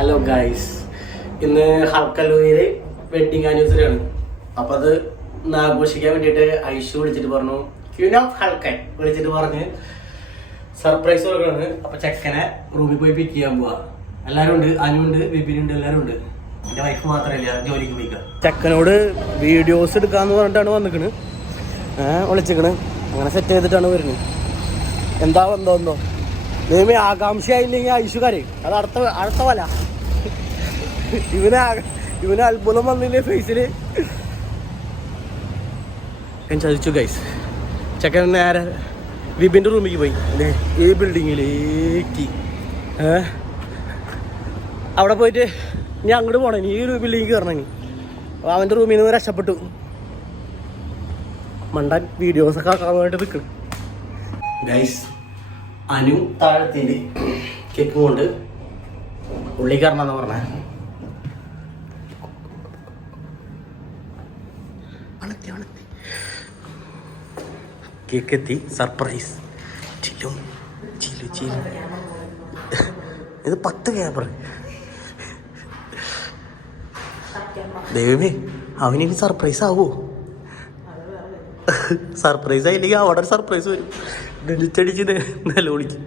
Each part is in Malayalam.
ഹലോ ഗൈസ്, ഇന്ന് ഹൽക്കല്ലൂരില് വെഡിങ് ആനിവേഴ്സറി ആണ്. അപ്പൊ അത് ആഘോഷിക്കാൻ വേണ്ടിട്ട് ഐഷു വിളിച്ചിട്ട് പറഞ്ഞു, ക്യൂൻ ഓഫ് ഹൽക്കൻ വിളിച്ചിട്ട് പറഞ്ഞ് സർപ്രൈസ് കൊടുക്കാണ്. അപ്പൊ ചെക്കനെ റൂമിൽ പോയി പിക്ക് ചെയ്യാൻ പോവാ. എല്ലാരും ഉണ്ട്, അനുണ്ട്, വിപിനുണ്ട്, എല്ലാരും ഉണ്ട്. എന്റെ വൈഫ് മാത്രമല്ല, ജോലിക്ക് പോയിക്കാം. ചെക്കനോട് വീഡിയോസ് എടുക്കാന്ന് പറഞ്ഞിട്ടാണ് വന്നിക്കണ്, വിളിച്ചിക്കണ്. അങ്ങനെ സെറ്റ് ചെയ്തിട്ടാണ് വരുന്നത്. എന്താ എന്തോ ദൈവമേ, ആകാംക്ഷയായില്ലെങ്കിൽ ഐശുകാര് അത് അടുത്ത വല. ഇവന് അത്ഭുതം വന്നില്ലേ ഫേസില്. ഞാൻ ചതിച്ചു ഗൈസ്. ചെക്കൻ നേരെ വിപിൻ്റെ റൂമിലേക്ക് പോയി. ഈ ബിൽഡിങ്ങിലേക്ക് അവിടെ പോയിട്ട് ഇനി അങ്ങോട്ട് പോകണം. ഈ ഒരു ബിൽഡിങ്ങിൽ കയറണം. ഇനി അവൻ്റെ റൂമിൽ നിന്ന് രക്ഷപ്പെട്ടു. മണ്ടാൻ വീഡിയോസൊക്കെ ആക്കാൻ വേണ്ടി നിൽക്കണം ഗൈസ്. അനു താഴത്തേല് കേക്ക് കൊണ്ട് ഉള്ളി കയറണമെന്ന് പറഞ്ഞ കേക്ക് എത്തി. സർപ്രൈസ്. ചിലും ചിലു ചിലു. ഇത് 10 ക്യാമറ. ദൈവമേ, അവനിനി സർപ്രൈസ് ആവോ? സർപ്രൈസ് ആയില്ലെങ്കിൽ അവിടെ ഒരു സർപ്രൈസ് വരും. ഡെലിച്ചടിച്ച് നിലവിളിക്കും.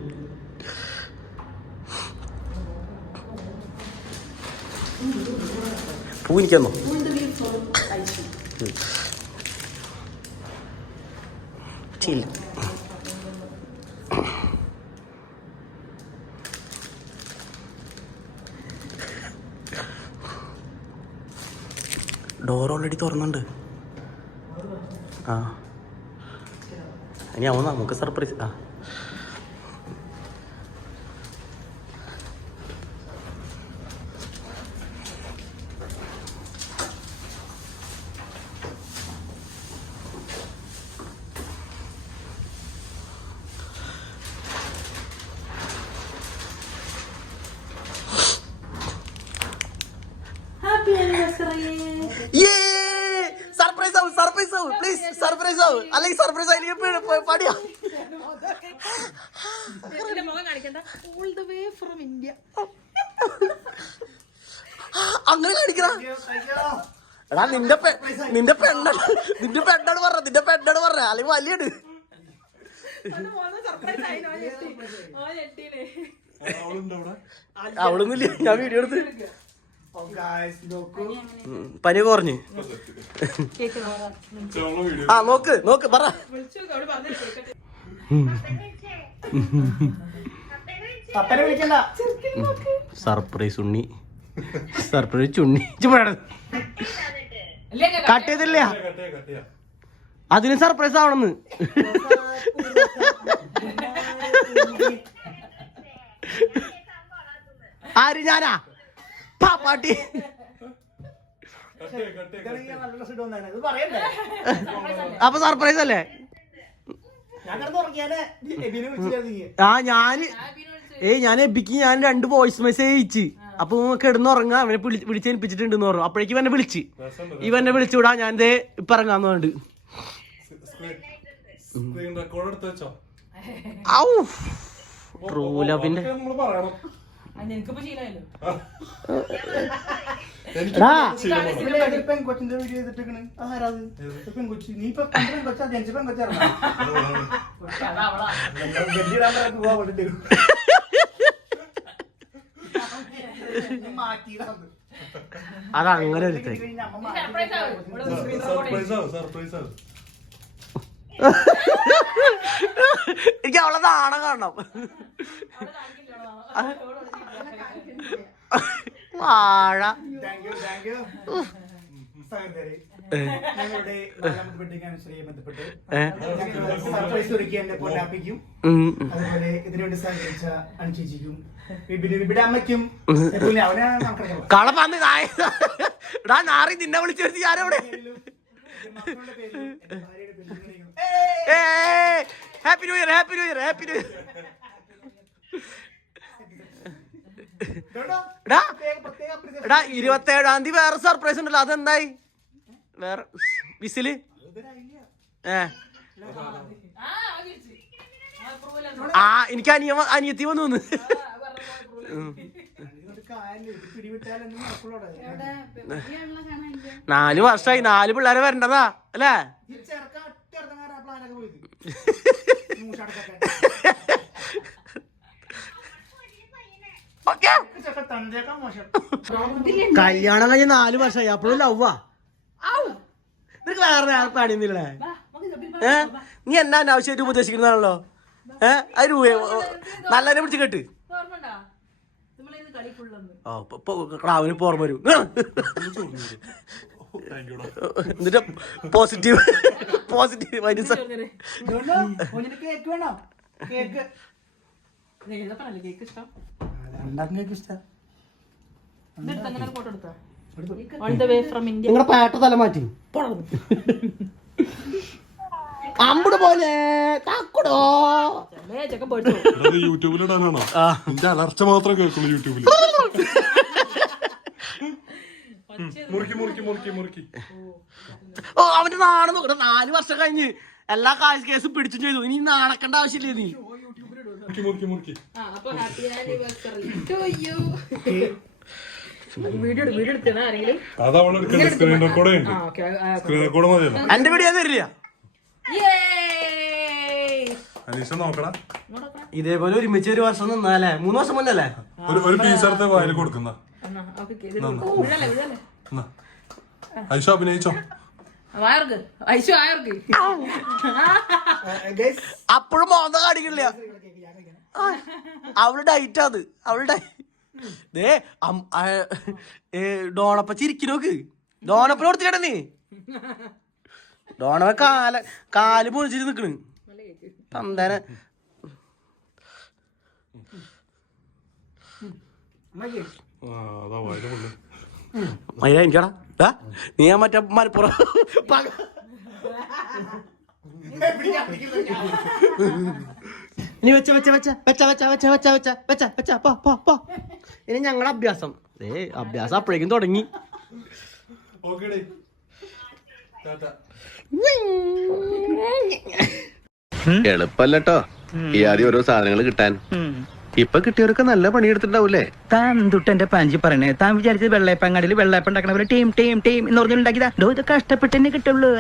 പൂ എനിക്കെന്നോ? ചില്ല. ഡോർ ഓൾറെഡി തുറന്നുണ്ട്. ആ ഇനി അവൻ നമുക്ക് സർപ്രൈസ്. സർപ്രൈസ് ആവും പ്ലീസ്. സർപ്രൈസ് ആവും, അല്ലെങ്കിൽ സർപ്രൈസ് ആയില്ലെങ്കിൽ പടിയാ. അങ്ങനെ കാണിക്കണ. എടാ നിന്റെ പെണ്ണാണ് പറഞ്ഞ അല്ലെങ്കിൽ വലിയത്. അവളൊന്നുമില്ല, ഞാൻ വീഡിയോ എടുത്ത്. പനി കുറഞ്ഞ്. നോക്ക് പറ. സർപ്രൈസ് ഉണ്ണി, സർപ്രൈസ് ചുണ്ണി. കട്ട് ചെയ്തില്ല, അതിന് സർപ്രൈസ് ആവണമെന്ന്. ആര്? ഞാനാ? പാട്ടി. അപ്പൊ സർപ്രൈസ് അല്ലേ? ഞാൻ എബിക്ക് 2 വോയിസ് മെസ്സേജ് അയച്ച്. അപ്പൊ കിടന്നുറങ്ങാ, അവനെ വിളിച്ചേൽപ്പിച്ചിട്ടുണ്ടെന്ന് പറഞ്ഞു. അപ്പോഴേക്കും ഇവനെ വിളിച്ചു വിടാ. ഞാൻ ഇപ്പൊ ഇറങ്ങാന്ന് പറഞ്ഞിട്ട്. ട്രൂ ലവിന്റെ പെൺകൊച്ചിന്റെ വീഡിയോ ചെയ്തിട്ട് പെൺകൊച്ചി. നീ ഇപ്പൊ പെൺകൊച്ചാ, ജനിച്ച പെൺകൊച്ചാ. അതങ്ങനെ ഒരു എനിക്ക് അവളെ നാണം കാണണം. വാഴ ഞങ്ങളുടെ ബന്ധപ്പെട്ട് സർപ്രൈസ് ഒരുക്കിയ എന്റെ പൊന്നാപ്പിക്കും അതുപോലെ ഇതിനുവേണ്ടി സഹകരിച്ച അനുചേച്ചിക്കും ഇവിടെ അമ്മയ്ക്കും കളപ്പാന്ന് നാറി നിന്നെ വിളിച്ചു വരുത്തി. ആരോടെ happy new year, happy new year, happy new year. എടാ 27-ാം തീയതി വേറെ സർപ്രൈസ് ഉണ്ടല്ലോ, അതെന്തായി? വേറെ വിസില് എനിക്ക് അനിയത്തി വന്നു. 4 വർഷമായി 4 പിള്ളേരെ വരണ്ടതാ അല്ലേ? കല്യാണം കഴിഞ്ഞ് 4 വർഷമായി അപ്പോഴും ലവ്വാ. നിനക്ക് വേറെ പണിയൊന്നുമില്ലേ? നീ എന്നാ അനാവശ്യമായിട്ട് ഉപദേശിക്കുന്നതാണല്ലോ. അത് നല്ലതിനെ പിടിച്ച് കേട്ട് ക്രാവിന് പോർമ വരും. എന്നിട്ട് പോസിറ്റീവ് നിങ്ങളുടെ പാട്ട തല മാറ്റി അമ്പട് പോലെ യൂട്യൂബിലിടാനാണോ? എന്റെ അലർച്ച മാത്രം കേൾക്കുള്ളൂ യൂട്യൂബിൽ. ഓ അവന്റെ നാണം നോക്കട്ടെ. 4 വർഷം കഴിഞ്ഞ് എല്ലാ കേസും പിടിച്ചും ചെയ്തു. ഇനി നാണക്കേണ്ട ആവശ്യമില്ലേ നീ? എന്റെ വീഡിയോ തരില്ല. ഇതേപോലെ ഒരുമിച്ച് 1 വർഷം നിന്നാലേ 3 വർഷം മുന്നല്ലേ ഒരു പീസ് എടുത്ത് വായിൽ കൊടുക്കുന്ന ഐശോ അഭിനയിച്ചോ? അപ്പോഴും മോന്ത കാണിക്കില്ല. അവള് ഡയറ്റ് അത് അവളുടെ ഡോണപ്പ ചിരിക്കണോക്ക്. ഡോണപ്പന കൊടുത്തിട്ട നീ ഡോണപ്പ കാല് പൊളിച്ചിട്ട് നിക്കണ് തന്തേനെ. മയ്യ എനിക്കടാ നീ ഞാൻ മറ്റേ മലപ്പുറം ഇനി വെച്ച ഇനി ഞങ്ങളുടെ അഭ്യാസം. അഭ്യാസം അപ്പോഴേക്കും തുടങ്ങി. എളുപ്പല്ലോ ഈ ആദ്യം ഓരോ സാധനങ്ങൾ കിട്ടാൻ. ഇപ്പൊ കിട്ടിയവരൊക്കെ നല്ല പണിയെടുത്തിട്ടുണ്ടാവൂലേ? താൻ തൊട്ടെന്റെ പാഞ്ചി പറയണേ. താൻ വിചാരിച്ചത് വെള്ളയപ്പങ്ങാടിയിൽ വെള്ളയപ്പം ഉണ്ടാക്കണ പോലെ ടീം ടീം ടീം എന്ന് പറഞ്ഞുണ്ടാക്കിയതാ. ഇത് കഷ്ടപ്പെട്ടെന്നെ കിട്ടുള്ളൂ.